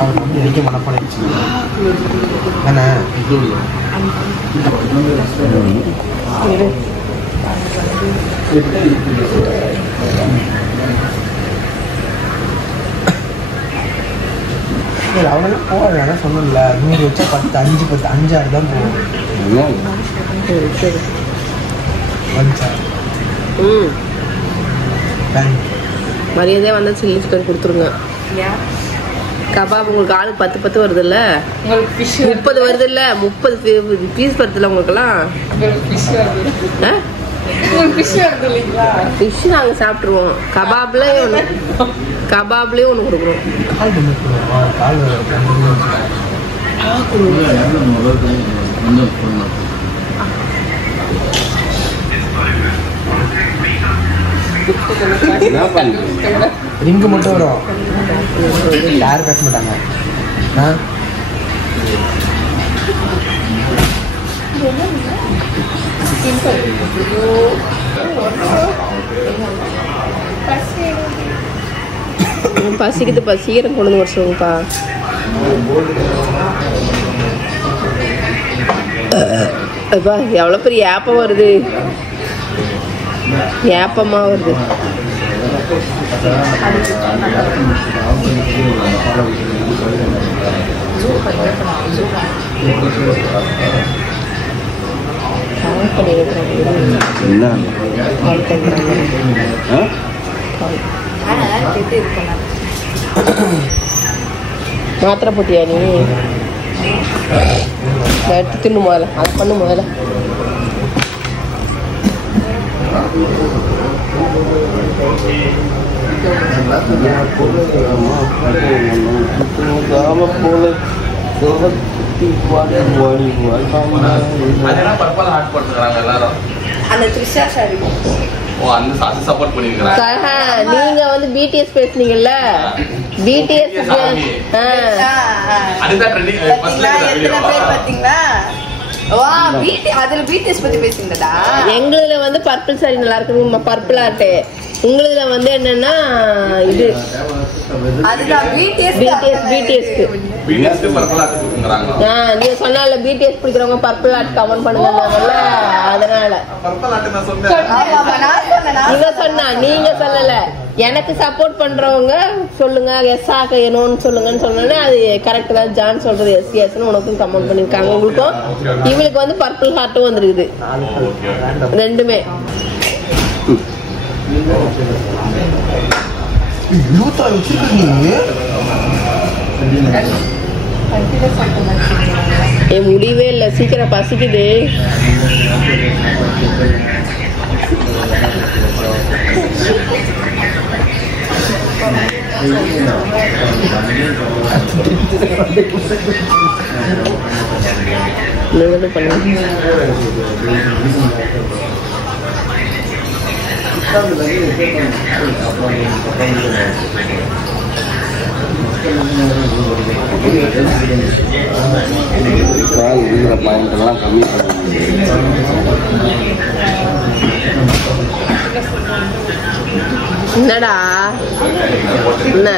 அவர் வந்து எரிக்க மனப்பாடிச்சு தானே. அவனெல்லாம் போவாங்க சொன்னல 100 வச்சா 10 5 10 5 6 தான் போவோம். மரியாதையாக வந்தால் சில்லி சிக்கன் கொடுத்துருங்க. கபாப் உங்களுக்கு ஆளுக்கு 10 10 வருது இல்லை, 30 வருது இல்லை, 30 பீஸ் வருது இல்லை உங்களுக்கெல்லாம். ஃபிஷ் நாங்கள் சாப்பிட்ருவோம். கபாப்லேயே ஒன்று கொடுக்குறோம். ரிங்கு மட்டும் வரும், யாரும் பேச மாட்டாங்க. பசிக்குதுப்பா, சீக்கிரம் கொண்டு வந்து வச்சுருங்கப்பா. அப்பா எவ்வளோ பெரிய ஏப்பம் வருது, ஏப்பமாக வருது. மாத்திரை போட்டியா நீ? எடுத்து தின்னு முதல்ல, அதை பண்ணு முதல்ல. நீங்க வந்து பிடிஎஸ் பேசுனீங்கல்ல, பிடிஎஸ் எங்களுதுல வந்து பர்பிள் சாரி நல்லா இருக்கு, பர்பிள் ஆர்ட். உங்களுதுல வந்து என்னன்னா இது நீங்க சொன்னால பிடிஎஸ் பிடிக்கிறவங்க பர்பிள் ஆர்ட் கமெண்ட் பண்ணுங்க. அதனால நீங்க சொல்லல, எனக்கு சப்போர்ட் பண்றவங்க சொல்லுங்க, எஸ் ஆகணும்னு சொல்லுங்கன்னு சொன்னோன்னே அது கரெக்ட் தான். ஜான் சொல்றது எஸ் எஸ்ன்னு உனக்கும் கமெண்ட் பண்ணிருக்காங்க. உங்களுக்கும் இவளுக்கு வந்து பர்பிள் ஹார்ட்டும் வந்துருக்குது, ரெண்டுமே. முடியவே இல்லை, சீக்கிரம் பசிக்குது. பண்ணு பாயிண்டெல்லாம் கம்மி என்னடா என்ன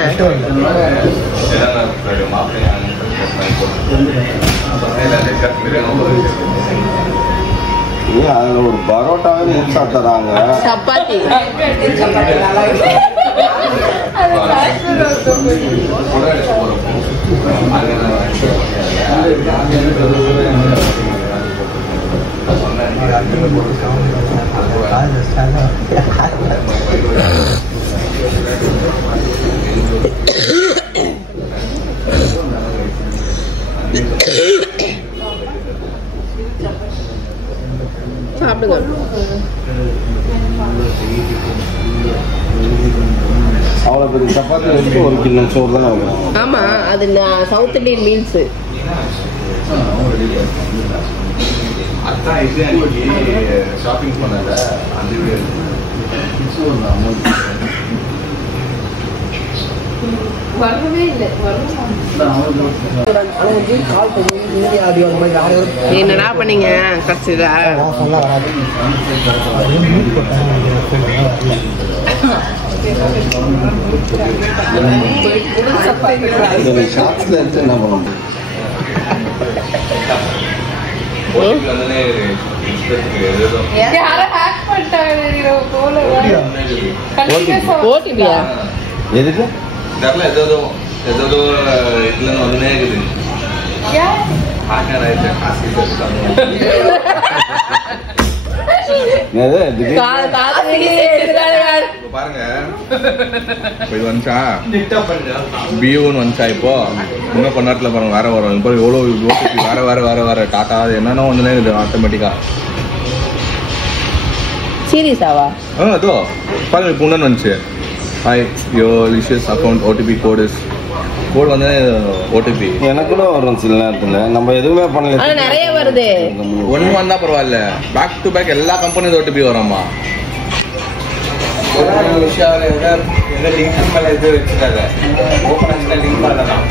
அதுல ஒரு பரோட்டாவே முடிச்சா தராங்க. சப்பாத்தி சாப்பிடுங்க. அவ்வளோ பெரிய சப்பாத்தி வச்சு 1 கிலோ சோறு தானே வரும். ஆமா, அது சவுத் இண்டியன் மீல்ஸ். அதான் இது அன்னைக்கு ஷாப்பிங் பண்ணல அந்த என்னடா பண்ணீங்க கடைசியில? ஷார்ட்ஸ்ல எடுத்து என்ன பண்ணணும்? ஓடிபியா? எதுக்கு? ஏதோ இதுல வந்துனே இருக்குது. பாருங்க இது வந்துச்சா பியூன்னு வந்துச்சா இப்போ இன்னும் கொஞ்ச நேரத்துல பாருங்க வேற வரும். இப்போ எவ்வளவு வேற டாட்டா என்னன்னா வந்துனே இருக்குது ஆட்டோமேட்டிக்கா. சீரியஸாவா? அதோ பாருங்க இப்போ ஒன்று வந்துச்சு. Hi your Licious account OTP code வந்து ஓடிபி எனக்கு கூட வரும் சில நேரத்துல. நம்ம எதுவுமே பண்ணல. நிறைய வருது. ஒன்று வந்தா பரவாயில்ல, பேக் டு பேக் எல்லா கம்பெனியும் ஓடிபி வரும்மா. லிங்க் மேல எது வச்சுக்காத, ஓப்பன் லிங்க் பண்ணலாம்.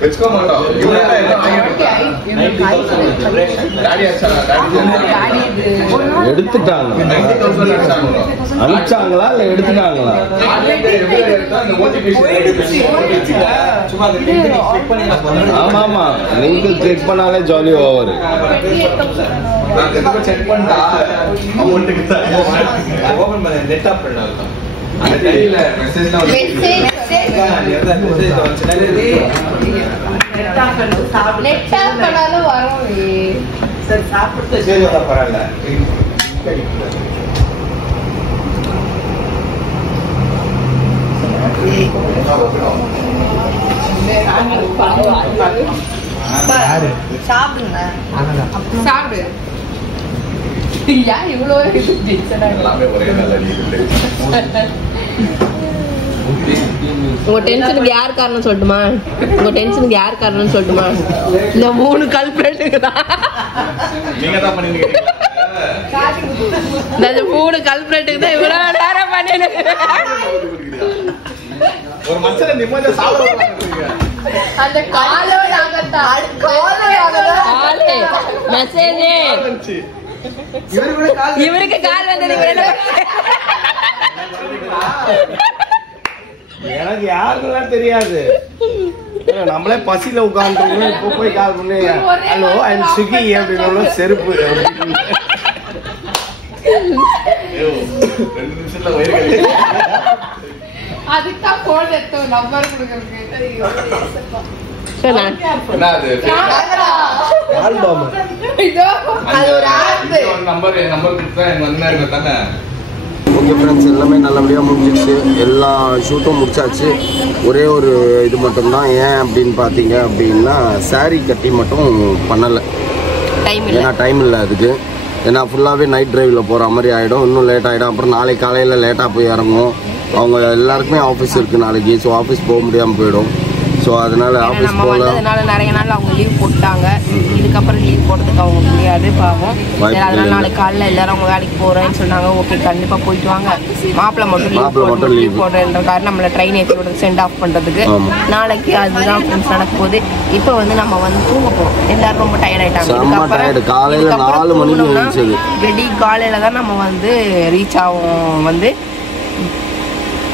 வச்சுக்க மாட்டோம். எடுத்துட்டாங்க, அனுப்பிச்சாங்களா இல்ல எடுத்துட்டாங்களா? ஆமா ஆமா, லிங்க் கிளிக் பண்ணாலே ஜாலி ஓவர். செக் பண்ணிட்டா ஓபன் பண்ண நெட் ஆஃப் பண்ணலாம். அந்த டைல மெசேஜ்ல நெட் ஆஃப் பண்ணாலும் வரும். சரி சாப்பிட்டு பரவாயில்ல. சாப்பிடுங்க, சாப்பிடு. இவ்வளோ எல்லாமே ஒரே நல்ல. உங்க டென்ஷனுக்கு யார் காரணம் சொல்லட்டுமா? உங்க டென்ஷனுக்கு யார் காரணம் சொல்லட்டுமா? இந்த 3 கல்பிரேட்டுக்கு தான். நீங்க தான் பண்ணிருக்கீங்க. இந்த 3 கல்பிரேட்டுக்கு தான் இவ்வளவு நேரம் பண்ணிருக்கேன். ஒரு மனுஷனை நிம்மதியா சாப்பிட வைக்கிறீங்க. அந்த காலோட ஆகத்தான் காலே மெசேஜ் இவருக்கு கால் வந்தது. எனக்கு யாருக்குலாம் தெரியாது. நம்மளே பசியில உட்காந்துருக்கோம். இப்போ போய் கால் பண்ணி ஹலோ ஐ எம் ஸ்விக்கி அப்படின்னு செருப்பு. 2 நிமிஷத்துல வயிறு அதுதான் போன் எடுத்தோம் நம்பர் கொடுக்கறதுக்கு. ஓகே ஃப்ரெண்ட்ஸ், எல்லாமே நல்லபடியாக முடிஞ்சிடுச்சு. எல்லா ஷூட்டும் முடிச்சாச்சு. ஒரே ஒரு இது மட்டும்தான். ஏன் அப்படின்னு பார்த்தீங்க அப்படின்னா சாரீ கட்டி மட்டும் பண்ணலை. ஏன்னா டைம் இல்லை அதுக்கு. ஏன்னா ஃபுல்லாகவே நைட் டிரைவில் போகிற மாதிரி ஆகிடும். இன்னும் லேட் ஆகிடும். அப்புறம் நாளைக்கு காலையில் லேட்டாக போய் இறங்கும். அவங்க எல்லாருக்குமே ஆஃபீஸ் இருக்குது நாளைக்கு. ஸோ ஆஃபீஸ் போக முடியாமல் போயிடும். ஸோ அதனால ஆஃபீஸ் போகிறதுனால நிறைய நாள் அவங்க லீவ் போட்டாங்க. இதுக்கப்புறம் லீவ் போடுறதுக்கு அவங்க முடியாது பாவம். அதனால நாளைக்கு காலையில் எல்லாரும் அவங்க வேலைக்கு போகிறேன்னு சொன்னாங்க. ஓகே கண்டிப்பாக போயிட்டு வாங்க. மாப்பிள்ளை மட்டும் லீவ் போடுறேன்றக்காக நம்மளை ட்ரெயின் ஏற்றி விடுறது சென்ட் ஆஃப் பண்ணுறதுக்கு. நாளைக்கு அதுதான் ஃப்ரெண்ட்ஸ் நடக்க போகுது. இப்போ வந்து நம்ம வந்து தூங்க போகிறோம். எல்லாரும் ரொம்ப டயர்ட் ஆகிட்டாங்க. வெடி காலையில் தான் நம்ம வந்து ரீச் ஆகும் வந்து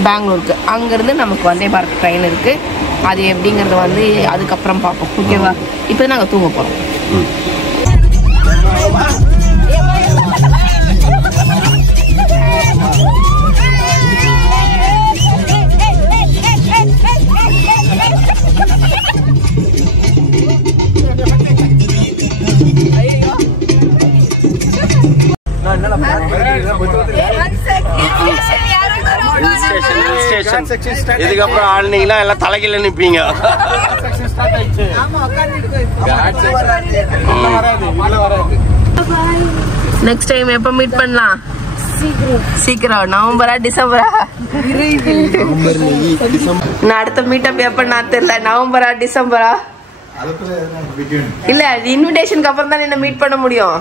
பெங்களூருக்கு. அங்கேருந்து நமக்கு வந்தே பாரத் ட்ரெயின் இருக்குது. அது எப்படிங்கிறது வந்து அதுக்கப்புறம் பார்ப்போம். ஓகேவா? இப்போ நாங்கள் தூங்க போகிறோம். இதுக்கப்புறம் ஆளுநீங்கன்னா எல்லாம் தலைகீழ நிப்பீங்க. நெக்ஸ்ட் டைம் எப்ப மீட் பண்ணலாம்? சீக்கிரம் நவம்பரா டிசம்பரா? நான் அடுத்த மீட்டப் எப்ப நான் தெரியல. நவம்பரா டிசம்பரா? இல்ல இன்விடேஷனுக்கு அப்புறம் தான் என்ன மீட் பண்ண முடியும்.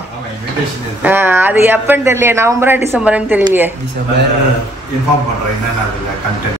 அது எப்பன்னு தெரியல, நவம்பரா டிசம்பர்னு தெரியலையே. இன்ஃபார்ம் பண்றேன் என்னென்ன அதுல கண்டென்ட்.